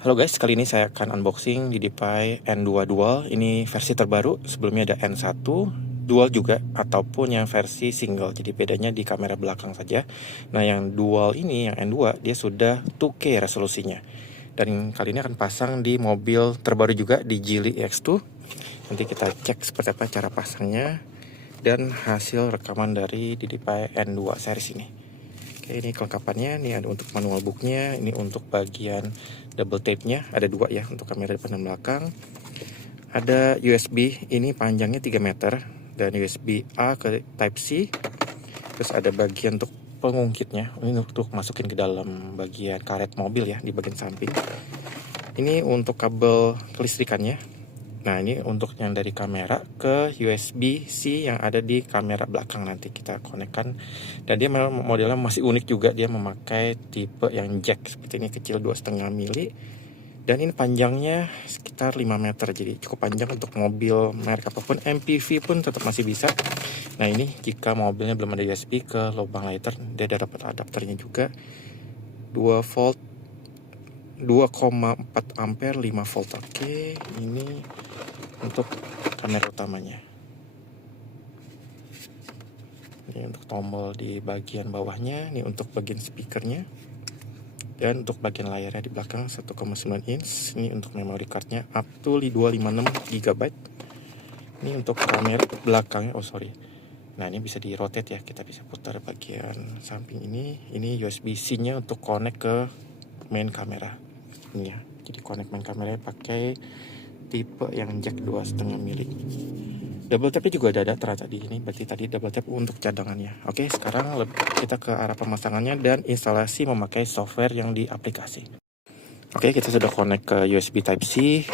Halo guys, kali ini saya akan unboxing DJI N2 Dual. Ini versi terbaru, sebelumnya ada N1 Dual juga, ataupun yang versi single. Jadi bedanya di kamera belakang saja. Nah yang Dual ini, yang N2, dia sudah 2K resolusinya. Dan kali ini akan pasang di mobil terbaru juga, di Geely EX2. Nanti kita cek seperti apa cara pasangnya dan hasil rekaman dari DJI N2 series ini. Oke, ini kelengkapannya. Ini ada untuk manual booknya, ini untuk bagian double tape-nya, ada dua ya untuk kamera depan dan belakang. Ada USB, ini panjangnya 3 meter, dan USB A ke Type C. Terus ada bagian untuk pengungkitnya, ini untuk masukin ke dalam bagian karet mobil ya, di bagian samping. Ini untuk kabel kelistrikannya. Nah ini untuk yang dari kamera ke USB-C yang ada di kamera belakang, nanti kita konekkan. Dan dia modelnya masih unik juga, dia memakai tipe yang jack seperti ini, kecil 2,5 mili. Dan ini panjangnya sekitar 5 meter, jadi cukup panjang untuk mobil merek apapun. MPV pun tetap masih bisa. Nah ini jika mobilnya belum ada USB ke lubang lighter, dia ada dapat adapternya juga. 2 volt 2,4 ampere 5 volt. Oke, ini untuk kamera utamanya. Ini untuk tombol di bagian bawahnya, ini untuk bagian speakernya. Dan untuk bagian layarnya di belakang 1,9 inch. Ini untuk memory cardnya up to 256 GB. Ini untuk kamera belakangnya, nah ini bisa di rotate ya, kita bisa putar bagian samping ini. Ini USB-C-nya untuk connect ke main kamera. Ini ya, jadi connect main kameranya pakai tipe yang jack 2,5 mili. Double tap juga ada ternyata di ini, berarti tadi double tap untuk cadangannya. Oke, sekarang kita ke arah pemasangannya dan instalasi memakai software yang di aplikasi. Oke, kita sudah connect ke USB Type C.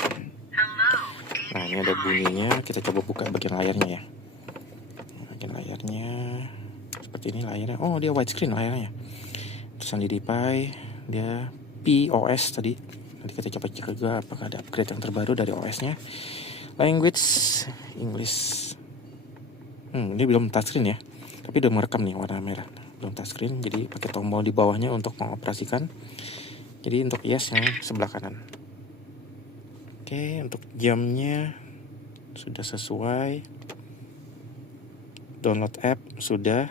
Nah ini ada bunyinya, kita coba buka bagian layarnya ya. Bagian layarnya seperti ini layarnya. Oh, dia widescreen layarnya. Terus yang di DJI dia POS tadi. Nanti kita coba cek juga apakah ada upgrade yang terbaru dari OS-nya. Language English. Ini belum touchscreen ya, tapi udah merekam nih warna merah. Belum touchscreen, jadi pakai tombol di bawahnya untuk mengoperasikan. Jadi untuk yes yang sebelah kanan. Oke, untuk jamnya sudah sesuai. Download app sudah.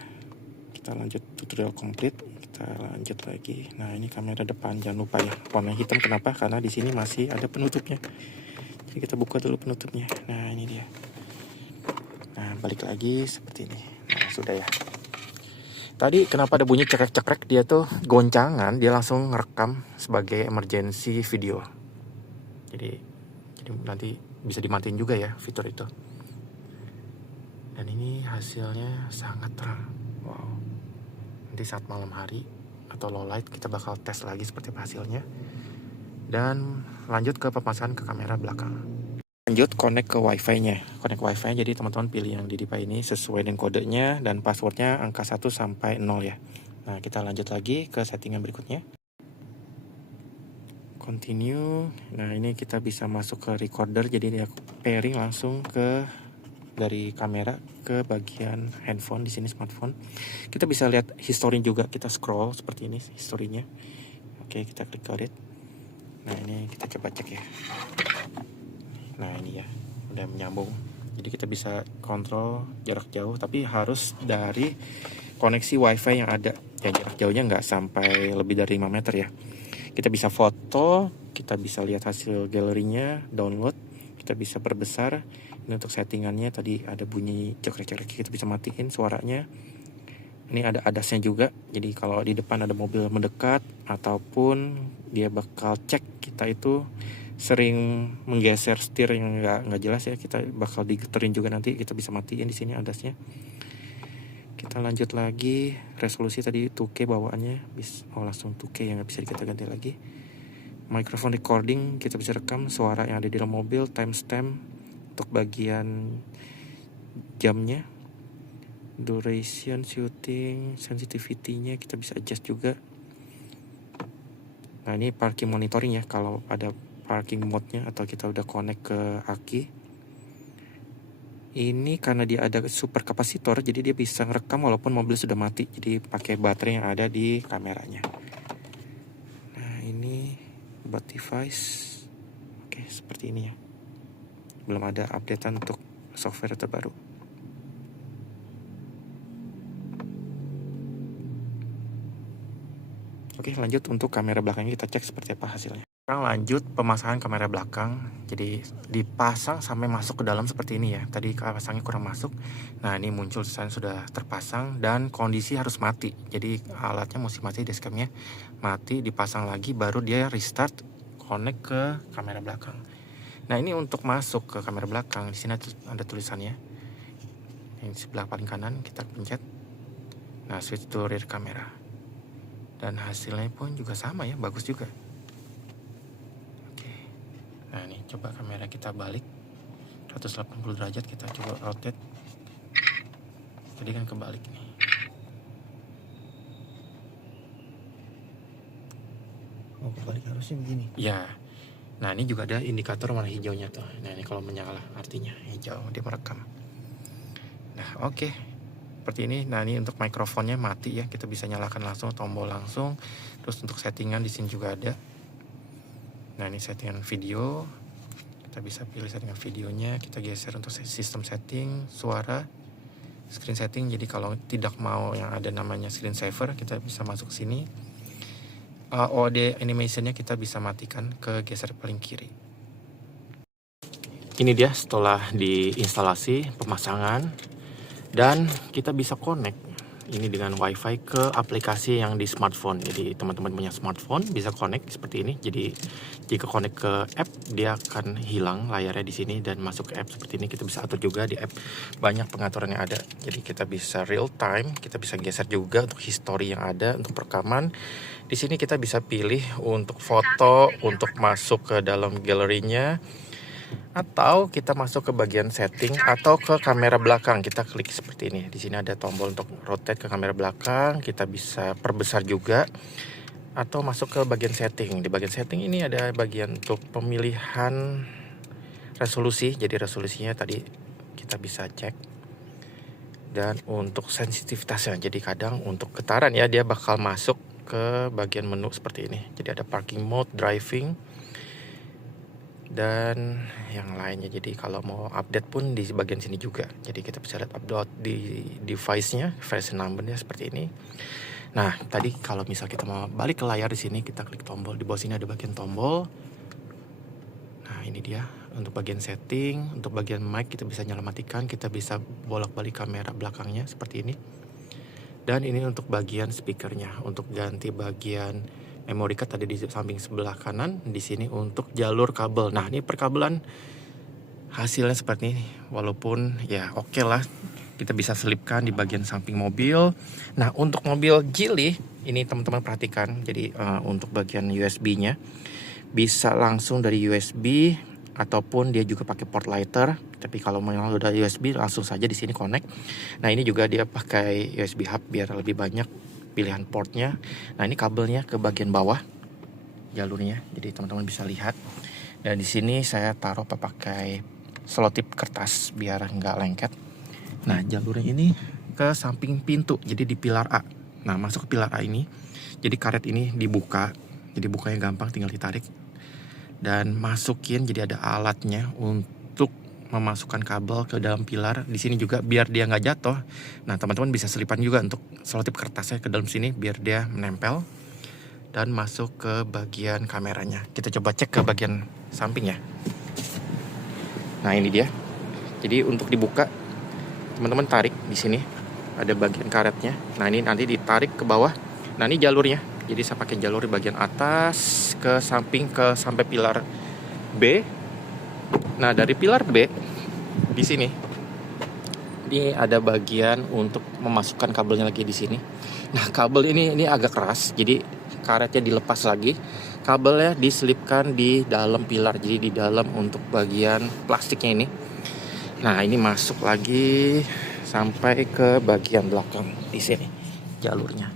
Kita lanjut tutorial komplit. Kita lanjut lagi. Nah ini kamera depan, jangan lupa ya, warna hitam. Kenapa? Karena di sini masih ada penutupnya. Jadi kita buka dulu penutupnya. Nah ini dia. Nah balik lagi seperti ini. Nah sudah ya. Tadi kenapa ada bunyi cekrek-cekrek, dia tuh goncangan, dia langsung ngerekam sebagai emergency video. Jadi nanti bisa dimatiin juga ya fitur itu. Dan ini hasilnya sangat terang. Wow. Nanti saat malam hari atau low light kita bakal tes lagi seperti apa hasilnya. Dan lanjut ke pemasangan ke kamera belakang. Lanjut connect ke wifi-nya. Connect wifi, jadi teman-teman pilih yang di DJI ini sesuai dengan kodenya dan passwordnya angka 1 sampai 0 ya. Nah kita lanjut lagi ke settingan berikutnya. Continue. Nah ini kita bisa masuk ke recorder, jadi dia pairing langsung ke dari kamera ke bagian handphone di sini, smartphone. Kita bisa lihat history juga, kita scroll seperti ini historinya. Oke, kita klik on it. Nah ini kita coba cek ya. Nah ini ya, udah menyambung. Jadi kita bisa kontrol jarak jauh, tapi harus dari koneksi wifi yang ada. Ya jarak jauhnya nggak sampai lebih dari 5 meter ya. Kita bisa foto, kita bisa lihat hasil galerinya, download, kita bisa perbesar. Ini untuk settingannya, tadi ada bunyi cekrek-cekrek, kita bisa matiin suaranya. Ini ada adasnya juga, jadi kalau di depan ada mobil mendekat ataupun dia bakal cek kita itu sering menggeser setir yang nggak jelas ya, kita bakal digeterin juga, nanti kita bisa matiin di sini adasnya. Kita lanjut lagi, resolusi tadi 2K bawaannya, langsung 2K yang nggak bisa diganti lagi. Microphone recording, kita bisa rekam suara yang ada di dalam mobil. Timestamp untuk bagian jamnya. Duration shooting, sensitivity-nya kita bisa adjust juga. Nah ini parking monitoring ya, kalau ada parking mode-nya atau kita udah connect ke aki. Ini karena dia ada super kapasitor, jadi dia bisa ngerekam walaupun mobil sudah mati. Jadi pakai baterai yang ada di kameranya. Nah ini about device. Oke, seperti ini ya. Belum ada updatean untuk software terbaru. Oke, lanjut untuk kamera belakangnya, kita cek seperti apa hasilnya. Sekarang lanjut pemasangan kamera belakang. Jadi dipasang sampai masuk ke dalam seperti ini ya. Tadi pasangnya kurang masuk. Nah, ini muncul sudah terpasang dan kondisi harus mati. Jadi alatnya mesti mati, dashcamnya mati, dipasang lagi baru dia restart, connect ke kamera belakang. Nah, ini untuk masuk ke kamera belakang, di sini ada tulisannya. Yang di sebelah paling kanan kita pencet. Nah, switch to rear camera. Dan hasilnya pun juga sama ya, bagus juga. Oke. Nah, ini coba kamera kita balik 180 derajat, kita coba rotate. Tadi kan kebalik nih. Oh, kebalik harusnya begini. Ya. Nah, ini juga ada indikator warna hijaunya tuh. Nah, ini kalau menyala artinya hijau, dia merekam. Nah, oke. Seperti ini. Nah, ini untuk mikrofonnya mati ya. Kita bisa nyalakan langsung, tombol langsung. Terus untuk settingan di sini juga ada. Nah, ini settingan video. Kita bisa pilih settingan videonya. Kita geser untuk sistem setting, suara, screen setting. Jadi kalau tidak mau yang ada namanya screen saver, kita bisa masuk sini. OD animationnya kita bisa matikan ke geser paling kiri. Ini dia setelah diinstalasi, pemasangan. Dan kita bisa connect ini dengan wifi ke aplikasi yang di smartphone. Jadi teman-teman punya smartphone bisa connect seperti ini. Jadi jika connect ke app, dia akan hilang layarnya di sini dan masuk ke app seperti ini. Kita bisa atur juga di app, banyak pengaturan yang ada. Jadi kita bisa real time, kita bisa geser juga untuk history yang ada, untuk perekaman. Di sini kita bisa pilih untuk foto, untuk masuk ke dalam galerinya, atau kita masuk ke bagian setting atau ke kamera belakang. Kita klik seperti ini. Di sini ada tombol untuk rotate ke kamera belakang. Kita bisa perbesar juga atau masuk ke bagian setting. Di bagian setting ini ada bagian untuk pemilihan resolusi. Jadi resolusinya tadi kita bisa cek. Dan untuk sensitivitasnya, jadi kadang untuk getaran ya, dia bakal masuk ke bagian menu seperti ini. Jadi ada parking mode, driving, dan yang lainnya. Jadi kalau mau update pun di bagian sini juga. Jadi kita bisa lihat update di device-nya, version number-nya seperti ini. Nah, tadi kalau misal kita mau balik ke layar di sini, kita klik tombol. Di bawah sini ada bagian tombol. Nah, ini dia untuk bagian setting, untuk bagian mic kita bisa nyala matikan, kita bisa bolak-balik kamera belakangnya seperti ini. Dan ini untuk bagian speakernya, untuk ganti bagian memory card ada di samping sebelah kanan. Di sini untuk jalur kabel. Nah, ini perkabelan hasilnya seperti ini. Walaupun ya oke lah, kita bisa selipkan di bagian samping mobil. Nah, untuk mobil Geely ini teman-teman perhatikan. Jadi untuk bagian USB-nya bisa langsung dari USB ataupun dia juga pakai port lighter. Tapi kalau memang udah USB langsung saja di sini connect. Nah, ini juga dia pakai USB hub biar lebih banyak pilihan portnya. Nah, ini kabelnya ke bagian bawah jalurnya, jadi teman-teman bisa lihat. Dan di sini saya taruh pakai selotip kertas biar nggak lengket. Nah, jalurnya ini ke samping pintu, jadi di pilar A. Nah, masuk ke pilar A ini, jadi karet ini dibuka, jadi bukanya gampang, tinggal ditarik dan masukin. Jadi ada alatnya untuk memasukkan kabel ke dalam pilar. Di sini juga biar dia nggak jatuh. Nah, teman-teman bisa selipan juga untuk selotip kertasnya ke dalam sini biar dia menempel dan masuk ke bagian kameranya. Kita coba cek ke bagian samping ya. Nah, ini dia. Jadi untuk dibuka, teman-teman tarik di sini ada bagian karetnya. Nah, ini nanti ditarik ke bawah. Nah, ini jalurnya. Jadi saya pakai jalur di bagian atas ke samping sampai pilar B. Nah, dari pilar B di sini ini ada bagian untuk memasukkan kabelnya lagi di sini. Nah, kabel ini agak keras, jadi karetnya dilepas lagi. Kabelnya diselipkan di dalam pilar, jadi di dalam untuk bagian plastiknya ini. Nah, ini masuk lagi sampai ke bagian belakang di sini jalurnya.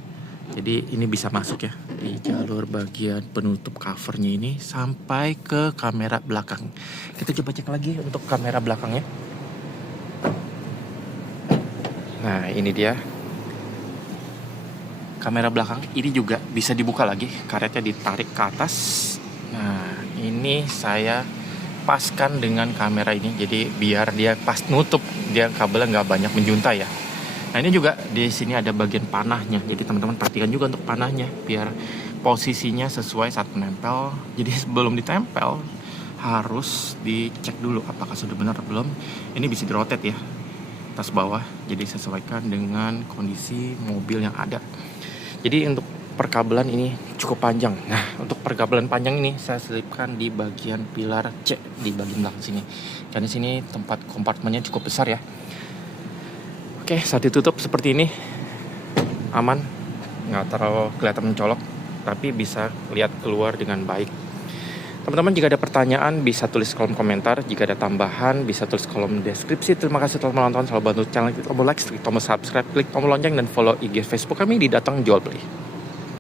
Jadi ini bisa masuk ya di jalur bagian penutup covernya ini sampai ke kamera belakang. Kita coba cek lagi untuk kamera belakangnya. Nah, ini dia kamera belakang. Ini juga bisa dibuka lagi, karetnya ditarik ke atas. Nah, Ini saya paskan dengan kamera ini, jadi biar dia pas nutup, dia kabelnya nggak banyak menjuntai ya. Nah ini juga di sini ada bagian panahnya, jadi teman-teman perhatikan juga untuk panahnya biar posisinya sesuai saat menempel. Jadi sebelum ditempel harus dicek dulu apakah sudah benar atau belum. Ini bisa dirotate ya atas bawah, jadi sesuaikan dengan kondisi mobil yang ada. Jadi untuk perkabelan ini cukup panjang. Nah untuk perkabelan panjang ini saya selipkan di bagian pilar C di bagian belakang sini, karena sini tempat kompartemennya cukup besar ya. Oke, saat ditutup seperti ini aman, nggak terlalu kelihatan mencolok, tapi bisa lihat keluar dengan baik. Teman-teman jika ada pertanyaan bisa tulis kolom komentar, jika ada tambahan bisa tulis kolom deskripsi. Terima kasih telah menonton, selalu bantu channel, klik tombol like, klik tombol subscribe, klik tombol lonceng dan follow IG Facebook kami di Datang Jual Beli.